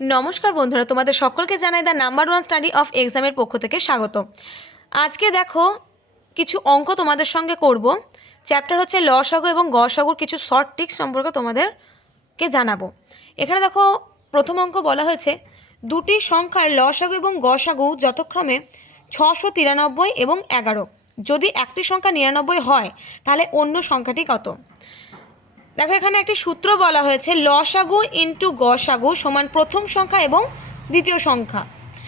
নমস্কার বন্ধুরা, তোমাদের সকলকে জানাই the number one study of এক্সামের পক্ষ থেকে স্বাগত। আজকে দেখো কিছু অঙ্ক তোমাদের সঙ্গে করব। চ্যাপ্টার হচ্ছে লসাগু এবং গসাগুর কিছু শর্ট ট্রিক্স সম্পর্কে তোমাদেরকে জানাবো। এখানে দেখো প্রথম অঙ্ক বলা হয়েছে দুটি সংখ্যার লসাগু এবং গসাগু যথাক্রমে 693 এবং 11। যদি একটি সংখ্যা 99 হয় তাহলে অন্য সংখ্যাটি কত? দেখো এখানে একটি সূত্র বলা হয়েছে লসাগু ইন্টু গসাগু সমান প্রথম সংখ্যা এবং দ্বিতীয় সংখ্যা।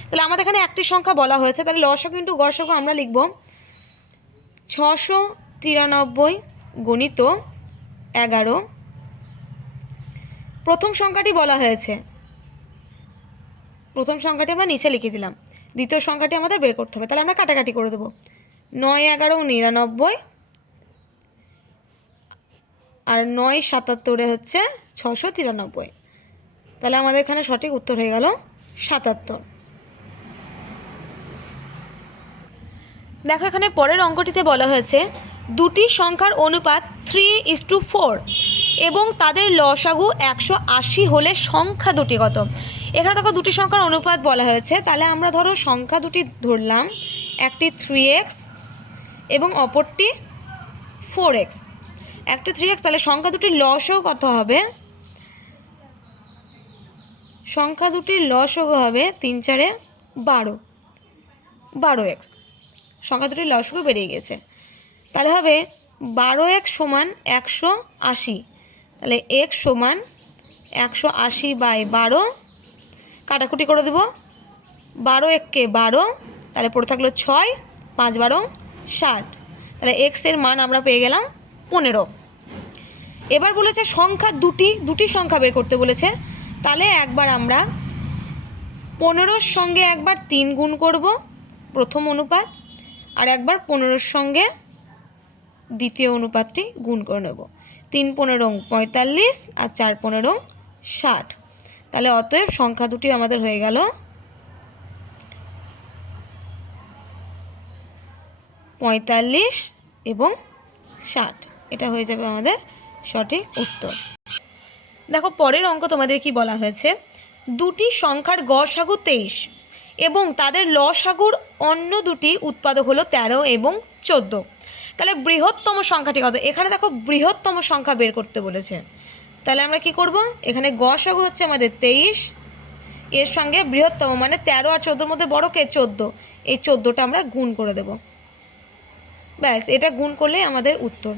তাহলে আমাদের এখানে একটি সংখ্যা বলা হয়েছে, তাহলে লসাগু ইন্টু গসাগু আমরা লিখব 693 গণিত 11। প্রথম সংখ্যাটি বলা হয়েছে, প্রথম সংখ্যাটি আমরা নিচে লিখে দিলাম, দ্বিতীয় সংখ্যাটি আমাদের বের করতে হবে। তাহলে আমরা কাটাকাটি করে দেবো, 9 11 99 আর 9 77 হচ্ছে 693। তাহলে আমাদের এখানে সঠিক উত্তর হয়ে গেল 77। দেখো এখানে পরের অঙ্কটিতে বলা হয়েছে দুটি সংখ্যার অনুপাত 3:4 এবং তাদের লসাগু 180 হলে সংখ্যা দুটি কত? এখানে দেখো দুটি সংখ্যার অনুপাত বলা হয়েছে, তাহলে আমরা ধরো সংখ্যা দুটি ধরলাম, একটি 3x এবং অপরটি 4x। একটি 3x, তাহলে সংখ্যা দুটির লসাগু কত হবে? সংখ্যা দুটির লসাগু হবে 3 4 12, 12x। সংখ্যা দুটির লসাগু বেরিয়ে গেছে, তাহলে হবে 12x সমান 180। তাহলে x সমান 180/12, কাটাকুটি করে দেব, 12 1 12, তাহলে পড়ে থাকলো 6, 5 12 60। তাহলে x এর মান আমরা পেয়ে গেলাম 15। এবার বলেছে সংখ্যা দুটি সংখ্যা বের করতে বলেছে, তাহলে একবার আমরা 15-র সঙ্গে একবার 3 গুণ করব প্রথম অনুপাত, আর একবার 15-র সঙ্গে দ্বিতীয় অনুপাতটি গুণ করে নেব। 3 15 45 আর 4 15 60। তাহলে অতএব সংখ্যা দুটি আমাদের হয়ে গেল 45 এবং 60। এটা হয়ে যাবে আমাদের সঠিক উত্তর। দেখো পরের অঙ্ক তোমাদের কি বলা হয়েছে, দুটি সংখ্যার গসাগু 23 এবং তাদের লসাগুর অন্য দুটি উৎপাদক হলো 13 এবং 14। তাহলে বৃহত্তম সংখ্যাটি কত? এখানে দেখো বৃহত্তম সংখ্যা বের করতে বলেছে, তাহলে আমরা কি করব, এখানে গসাগু হচ্ছে আমাদের 23, এর সঙ্গে বৃহত্তম মানে 13 আর 14-র মধ্যে বড় কে? 14। এই 14টা আমরা গুণ করে দেব, ব্যাস এটা গুণ করলেই আমাদের উত্তর।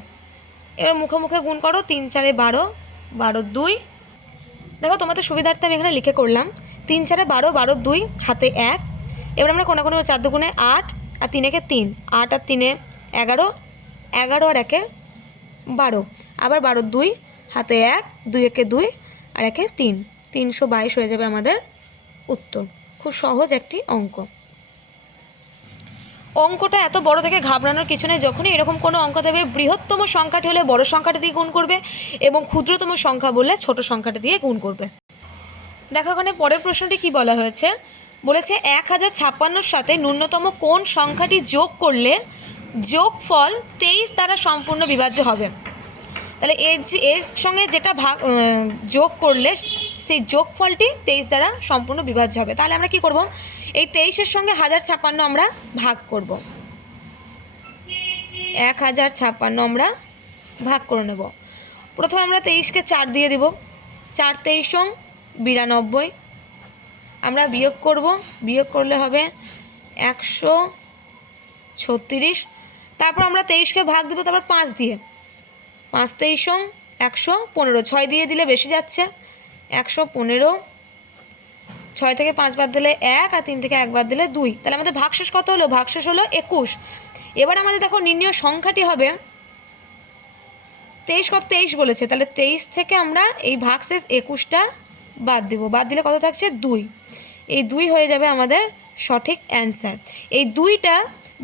এবার মুখে মুখে গুণ করো, 3 4 12, 12 2। দেখো তোমাদের সুবিধার্থে আমি এখানে লিখে করলাম, 3 4 12, 12 2 হাতে 1। এবার আমরা কোনাকুনি 4 2 8 আর 3 1 3, 8 আর 3 11, 11 আর 1 12, আবার 12 2 হাতে 1, 2 1 2 আর 1 3, 322 হয়ে যাবে আমাদের উত্তর। খুব সহজ একটি অঙ্ক। অঙ্কটা এত বড় থেকে ঘাবড়ানোর কিছু নেই। যখনই এরকম কোনো অঙ্ক দেবে, বৃহত্তম সংখ্যাটি হলে বড় সংখ্যাটি দিয়ে গুণ করবে এবং ক্ষুদ্রতম সংখ্যা বললে ছোট সংখ্যাটি দিয়ে গুণ করবে। দেখো এখানে পরের প্রশ্নটি কি বলা হয়েছে, বলেছে 1056-র সাথে ন্যূনতম কোন সংখ্যাটি যোগ করলে যোগফল 23 দ্বারা সম্পূর্ণ বিভাজ্য হবে? তাহলে এর সঙ্গে যেটা যোগ করলে সেই যোগফলটি 23 দ্বারা সম্পূর্ণ বিভাজ্য হবে। তাহলে আমরা কি করব, এই 23-এর সঙ্গে 1056 আমরা ভাগ করব, 1056 আমরা ভাগ করে নেব। প্রথমে আমরা 23-কে 4 দিয়ে দেব, 4 23 92। আমরা বিয়োগ করব, বিয়োগ করলে হবে 136। তারপর আমরা 23-কে ভাগ দেবো, তারপর 5 দিয়ে, 5 23 115, 6 দিয়ে দিলে বেশি যাচ্ছে, 115। 6 থেকে 5 বাদ দিলে 1 আর 3 থেকে 1 বাদ দিলে 2। তাহলে আমাদের ভাগশেষ কত হলো? ভাগশেষ হলো 21। এবার আমাদের দেখো নির্ণয় সংখ্যাটি হবে 23, কত 23 বলেছে, তাহলে 23 থেকে আমরা এই ভাগশেষ 21টা বাদ দেবো, বাদ দিলে কত থাকছে? 2। এই 2 হয়ে যাবে আমাদের সঠিক অ্যান্সার। এই 2টা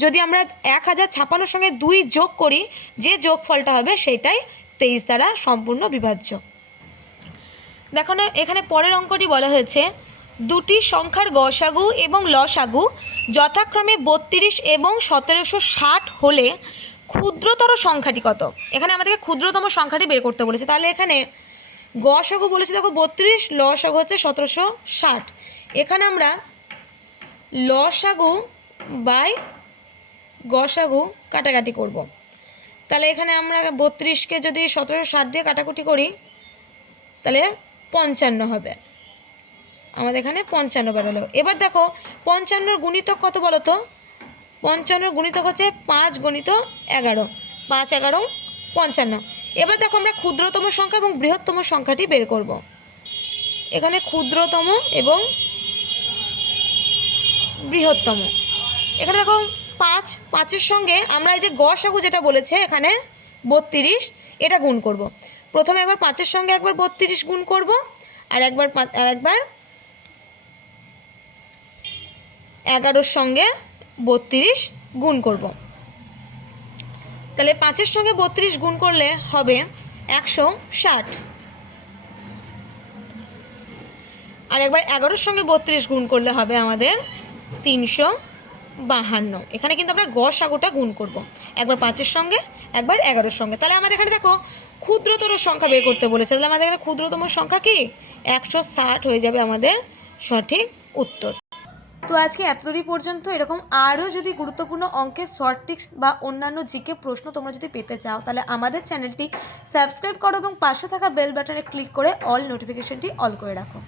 যদি আমরা 1056-র সঙ্গে 2 যোগ করি, যে যোগফলটা হবে সেটাই 23 দ্বারা সম্পূর্ণ বিভাজ্য। দেখো না এখানে পরের অঙ্কটি বলা হয়েছে দুটি সংখ্যার গসাগু এবং লসাগু যথাক্রমে 32 এবং 1760 হলে ক্ষুদ্রতর সংখ্যাটি কত? এখানে আমাদেরকে ক্ষুদ্রতম সংখ্যাটি বের করতে বলেছে। তাহলে এখানে গসাগু বলেছি দেখো 32, লসাগু হচ্ছে 1760। এখানে আমরা লসাগু বাই গসাগু কাটাকাটি করব। তাহলে এখানে আমরা 32কে যদি 1760 দিয়ে কাটাকুটি করি তাহলে 55 হবে, আমাদের এখানে 55 বেরোলো। এবার দেখো 55 গুণিতক কত বলো তো? 55 গুণিতক হচ্ছে 5 গুণিত 11, 5 11 55। এবার দেখো আমরা ক্ষুদ্রতম সংখ্যা এবং বৃহত্তম সংখ্যাটি বের করব। এখানে ক্ষুদ্রতম এবং বৃহত্তম, এখানে দেখো 5, 5-এর সঙ্গে আমরা এই যে গসাগু যেটা বলেছে এখানে 32, এটা গুণ করব। প্রথমে একবার 5-এর সঙ্গে একবার 32 গুণ করব, আর একবার 11-র সঙ্গে 32 গুণ করব। তাহলে 5-এর সঙ্গে 32 গুণ করলে হবে 160, আর একবার 11-র সঙ্গে 32 গুণ করলে হবে আমাদের 352। এখানে কিন্তু আমরা গসাগুটা গুণ করব, একবার 5-এর সঙ্গে একবার 11-র সঙ্গে। তাহলে আমাদের এখানে দেখো ক্ষুদ্রতর সংখ্যা বের করতে বলেছে, তাহলে আমাদের এখানে ক্ষুদ্রতম সংখ্যা কি 160 হয়ে যাবে আমাদের সঠিক উত্তর। তো আজকে এতদূরই পর্যন্ত। এরকম আরও যদি গুরুত্বপূর্ণ অঙ্কের শর্ট ট্রিক্স বা অন্যান্য জিকে প্রশ্ন তোমরা যদি পেতে চাও তাহলে আমাদের চ্যানেলটি সাবস্ক্রাইব করো এবং পাশে থাকা বেল বাটনে ক্লিক করে অল নোটিফিকেশনটি অল করে রাখো।